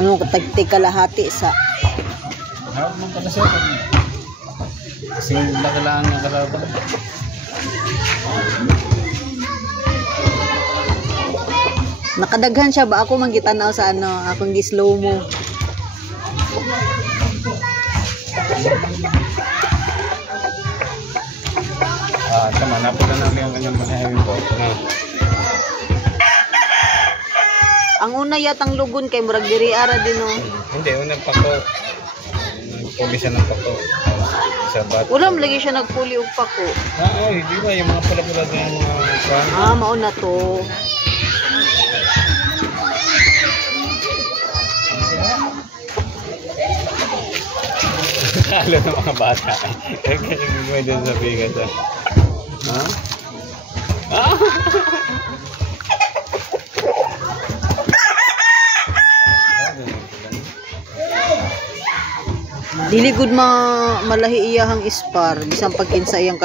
Ano katagti kalahati sa Harap man pala siya. Kasi nakalaan ng kalaban. nakadaghan siya ba ako manggitanaw sa ano akong gi slow mo. Tama, napula namin ang kanyang manahawin po. Ang una yatang lugon kay murag diri ara din no. Hindi, unang pako. Nagpuli siya ng pako. Sa bat. Ulam lagi siya nagpuli og pako. Di ba yung mga pula-pula na yung mga kwan? Mao na to. Kalo ng mga bata. Kaya gagawin dyan sa bigas. Ha? Dili gud malahi iyahang ispar bisan pag kinsa iyang